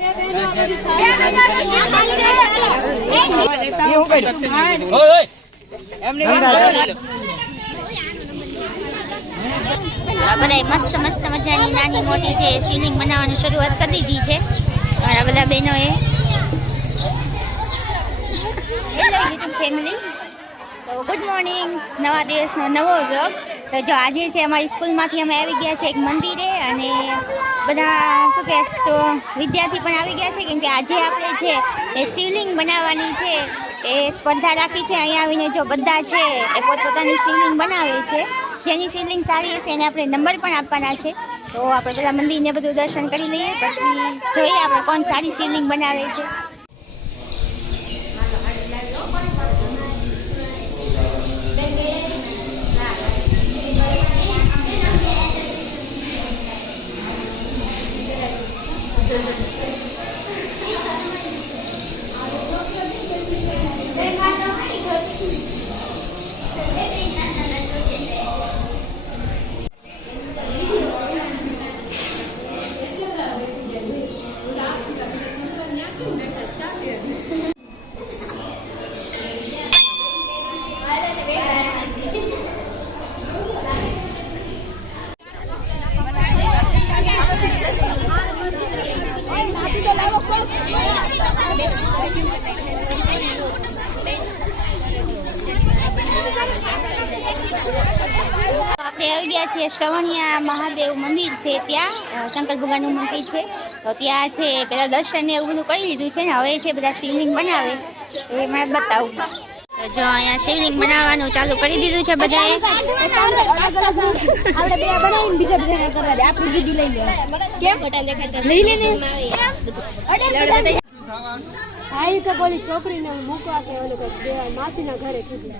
બધા મસ્ત મસ્ત મજાની નાની મોટી છે શિવલિંગ બનાવવાની શરૂઆત કરી દીધી છે મારા બધા બહેનોએ. ફેમિલી તો ગુડ મોર્નિંગ, નવા દિવસનો નવો વ્લોગ. તો જો આજે છે અમારી સ્કૂલમાંથી અમે આવી ગયા છે એક મંદિરે અને બધા શું કહે તો વિદ્યાર્થી પણ આવી ગયા છે કેમ કે આજે આપણે છે એ શિવલિંગ બનાવવાની છે એ સ્પર્ધા રાખી છે. અહીંયા આવીને જો બધા છે એ પોતપોતાની શિવલિંગ બનાવે છે. જેની શિવલિંગ સારી હશે એને આપણે નંબર પણ આપવાના છે. તો આપણે પેલા મંદિરને બધું દર્શન કરી લઈએ પછી જોઈએ આપણે કોણ સારી શિવલિંગ બનાવે છે. આપણે આવી ગયા છીએ શ્રવણિયા મહાદેવ મંદિર છે, ત્યાં શંકર ભગવાનનું મંદિર છે. તો ત્યાં છે પેલા દર્શન ને એવું બધું કરી લીધું છે ને હવે છે બધા શિવલિંગ બનાવે એ મેં બતાવું. તો જો અહીંયા શિવલિંગ બનાવવાનું ચાલુ કરી દીધું છે બધાએ. છોકરીને મૂકવા કે માસીના ઘરે કીધું.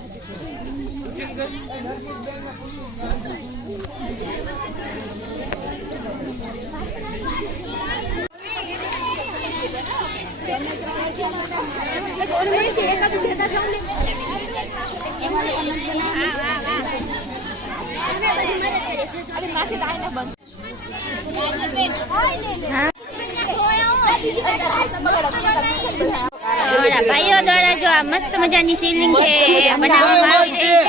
ભાઈઓ દ્વારા જો આ મસ્ત મજાની શિવલિંગ છે બનાવવામાં આવી રહી છે.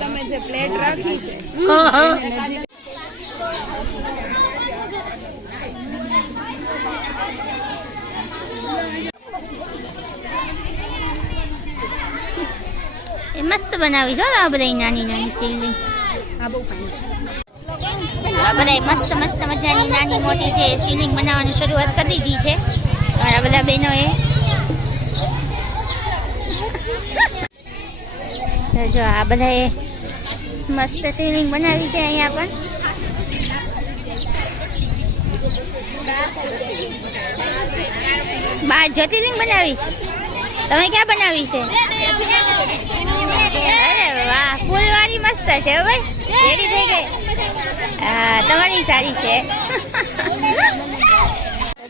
તમે જે પ્લેટ રાખી છે એ મસ્ત બનાવી જો આ બધા નાની નાની શિવલિંગ. આ બધા મસ્ત મસ્ત મજાની નાની મોટી છે શિવલિંગ બનાવવાની શરૂઆત કરી દીધી છે મારા બધા બહેનોએ. જો આ બધાએ મસ્ત શિવલિંગ બનાવી છે. અહીંયા પણ બાર જ્યોતિર્લિંગ બનાવી. તમે ક્યાં બનાવી છે? અરે વાહ, ફૂલવાળી મસ્ત છે ભાઈ, રેડી થઈ ગઈ. હા તમારી સારી છે.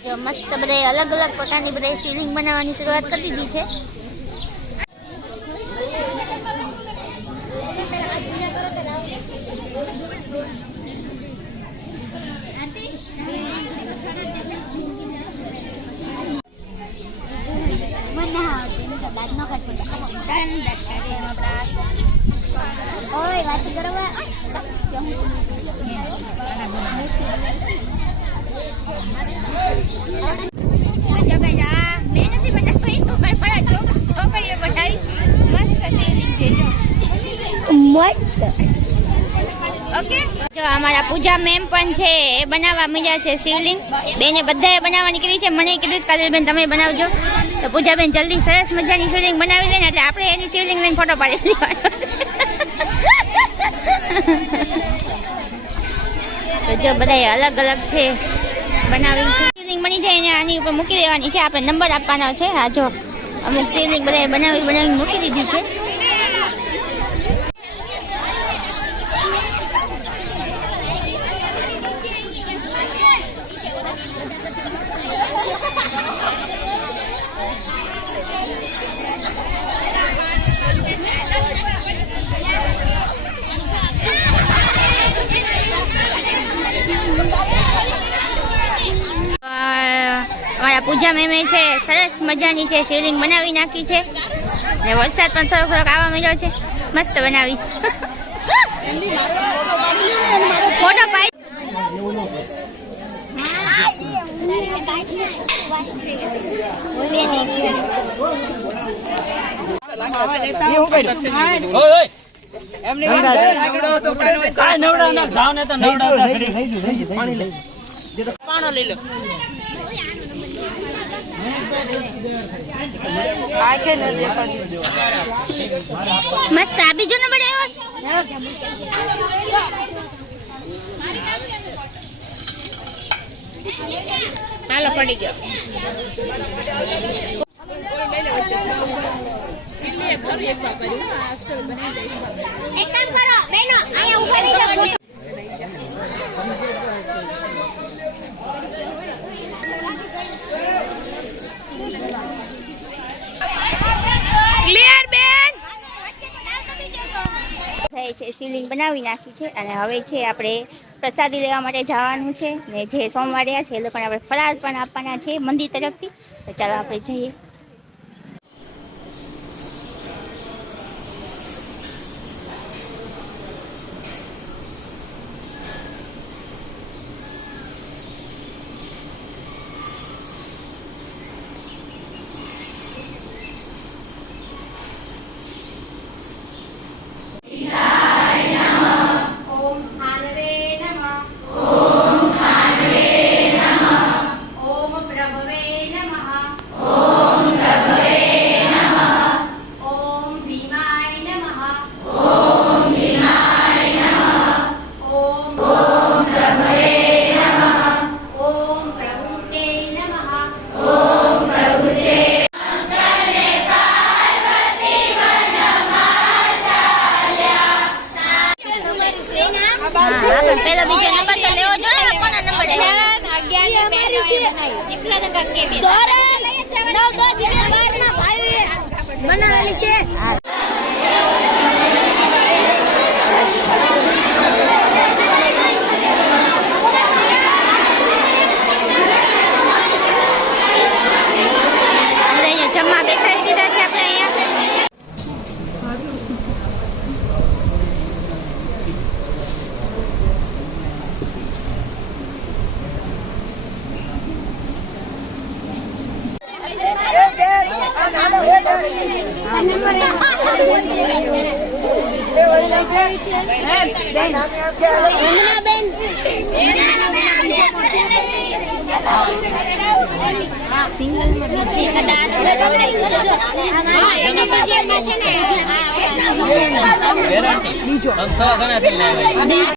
જો મસ્ત બધા અલગ અલગ પ્રકારની બધા શિવલિંગ બનાવવાની શરૂઆત કરી દીધી છે. ઓકે, જો અમારા પૂજા મેમ પણ છે એ બનાવવા મળ્યા છે શિવલિંગ. બેને બધાએ બનાવવાની કરી છે. મને કીધું કાજલબેન તમે બનાવજો. તો પૂજાબેન જલ્દી સરસ મજાની શિવલિંગ બનાવી લે ને એટલે આપણે એની શિવલિંગ લઈને ફોટો પાડી લેવાનો. તો જો બધાએ અલગ અલગ છે બનાવી છે. શિવલિંગ બની જાય એને આની ઉપર મૂકી દેવાની છે. આપણે નંબર આપવાનો છે. હા જો અમુક શિવલિંગ બધાએ બનાવી મૂકી દીધી છે. પૂજા મેમે છે સરસ મજાની છે શિવલિંગ બનાવી નાખી છે અને વરસાદ પણ થોડોક આવવા મળ્યો છે. મસ્ત બનાવી ફોટો પાડી. મસ્ત આ બીજો નંબર આવ્યો. હાલો પડી ગયો. એક કામ કરો બેનો અહીંયા ઊભા રહી જાઓ. ક્લિયર બેન. થઈ છે શિવલિંગ બનાવી નાખી છે અને હવે છે આપણે પ્રસાદી લેવા માટે જવાનું છે ને જે સોમવારે છે એ લોકોને આપણે ફરાળ પણ આપવાના છે મંદિર તરફથી. તો ચાલો આપણે જઈએ. પેલો બીજો નંબર તો લેવો જોઈએ ને. કોના નંબર બનાવેલી છે. જમવા બેસાડી દીધા છે આપણે અહીંયા. બીજો